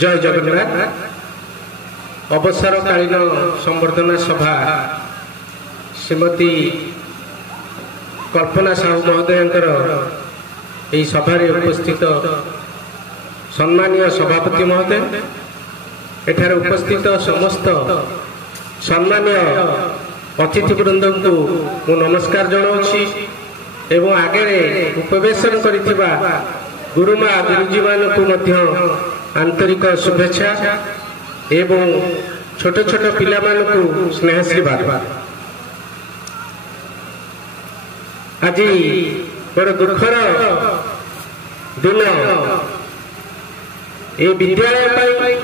जय जगन्नाथ। अवसरकालीन संवर्धना सभा श्रीमती कल्पना साहू महोदयंकर यही सभारे उपस्थित सम्मानीय सभापति महोदय, एठार उपस्थित समस्त सम्मानीय अतिथिवृंद को मु नमस्कार जनाऊँगी एवं आगे उपवेशन करिथिबा गुरुमा गुरुजी मानकु मध्य आंतरिक शुभेच्छा एवं छोट छोट पिला मानकु स्नेहाशीर्वाद। आज बड़ दुखर दिन ए विद्यालय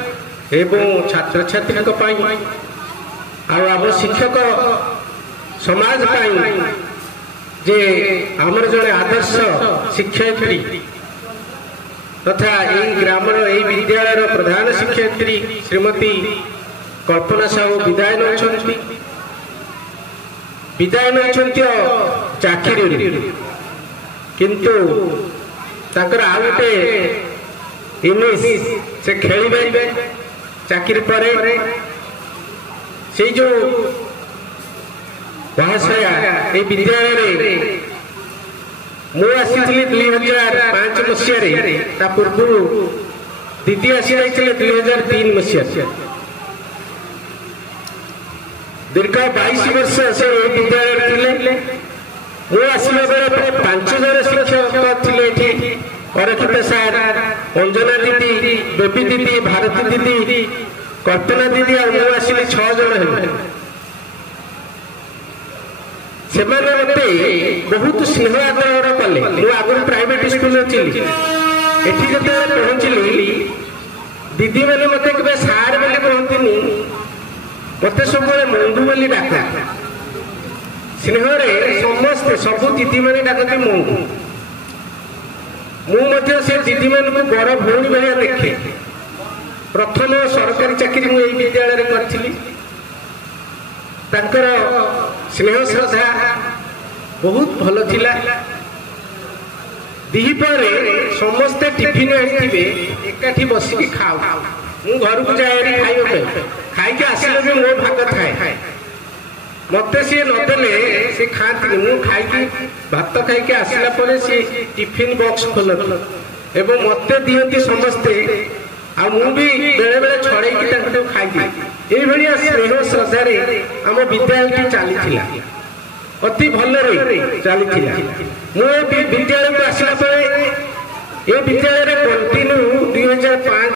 एवं छात्र छात्री आम शिक्षक समाज जे आमर जड़े आदर्श शिक्षयित्री तथा यही ग्रामर यही विद्यालय प्रधान शिक्षयित्री श्रीमती कल्पना साहू विदाय नहीं चाकरी किंतु ताकर आ गोटे इनिंग्स से खेलिबे चाकरी पर से जो महाशया ये विद्यालय मु आसी 2005 मसीह पूर्व दीदी आसी 2003 मसीह दीर्घ 22 वर्ष से विद्यालय मुझे बेले 5000 शिक्षक थे। अरक्षिता सार, अंजना दीदी, बेबी दीदी, भारती दीदी, कल्पना दीदी और मुझे आसिले 6 जन से मते बहुत स्नेह आदर कले। मुझे आगुरी प्राइवेट स्कूल चली एठी जते पहुंचली दीदी मैंने मत के सार बोली कहती मत सब मंगू बोली डाक स्नेह समस्ते सब दीदी मैंने डाकती मंगू। मुझे से दीदी मान को बड़ भौणी भाया देखे। प्रथम सरकारी चाकरी मुझे विद्यालय करी स्नेह श्रद्धा बहुत भल थिला। दीपर समस्ते टिफिन आनी एकाठी बसिकी खाऊ मु घर को जाए खाई आसिले भी मो भाग थाए मत सी नदेले सी खाती मु खाई भात खाई आसला सी टिफिन बॉक्स खोल एवं मत दियंती समस्ते आ मु भी बेले बेले छड़े खाई ये स्नेह श्रद्धार आम विद्यालय चली अति भल चली विद्यालय को आसला ये विद्यालय कंटिन्यू 2005